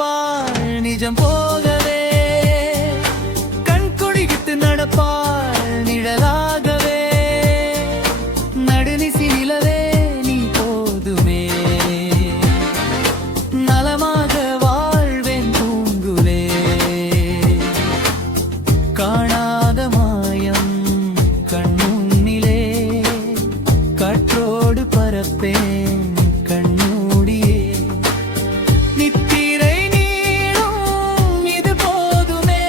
கதைப்பாள் நிஜம் போகவே, கண் குடிகிட்டு நடப்பாள் நிழலாகவே, நடுநிசி நிலவே நீ போதுமே, நலமாக வாழ்வேன் பூங்குலே, காணாத மாயம் கண்முன்னிலே, காற்றோடு பரப்பேன் கண்மூடியே, நித்திரை நீளும் இது போதுமே,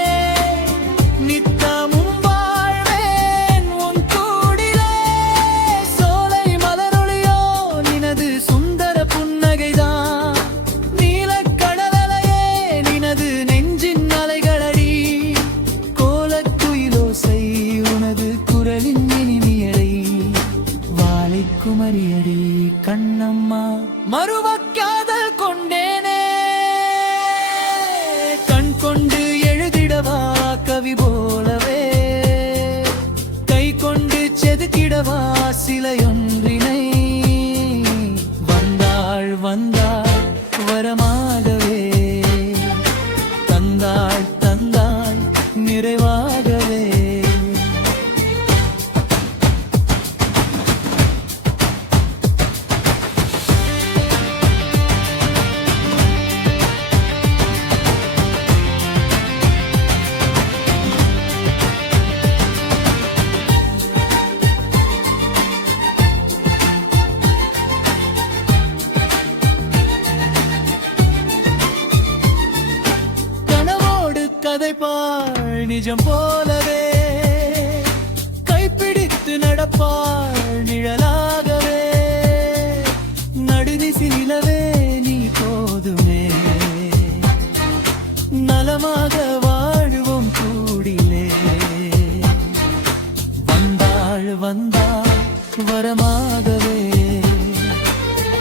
நித்தமும் வாழ்வேன் உன் கூடிலே, சோலை மலரொளியோ நினது சுந்தர புன்னகைதான், நீலக்கடலையே நினது நெஞ்சின் அலைகளடி, கோலக்குயிலோசை உனது குரலின் இனிமையடை, வாழை குமரியடி கண்ணம்மா மறுவக்காதல் கொண்டேனே, கண் கொண்டு எழுதிடவா கவி போலவே, கை கொண்டு செதுக்கிடவா சிலையொன்றினை, வந்தாள் வந்தாள் வரமாகவே, தந்தாள் தந்தாள் நிறைவாகவே. கதைப்பாள் நிஜம் போலவே, கைப்பிடித்து நடப்பாள் நிழலாகவே, நடுநிசி நிலவே நீ போதுமே, நலமாக வாழுவோம் கூடிலே, வந்தாள் வந்தாள் வரமாகவே,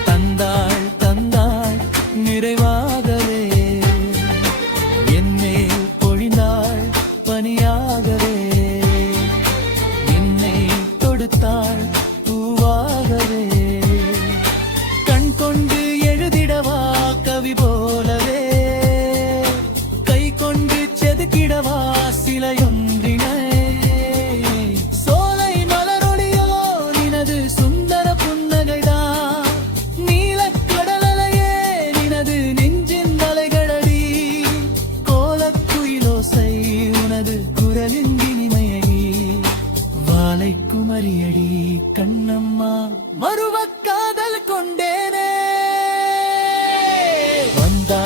தந்தாள் தந்தாள் நிறைவாகவே, பனியாகவே என்னை தொடுத்தாள் பூவாகவே, கண் கொண்டு எழுதிடவா கவி போலவே, கை கொண்டு செதுக்கிடவா சிலையொன்றினை, சோலை மலரொளியோ நினது சுந்தர புன்னகைதான், நீலக்கடலையே நினது நெஞ்சின் அலைகளடி, கோலக்குயிலோசை குரலின் இனிமையடி, வாழை குமரியடி கண்ணம்மா மறுவக்காதல் கொண்டேனே, வந்தா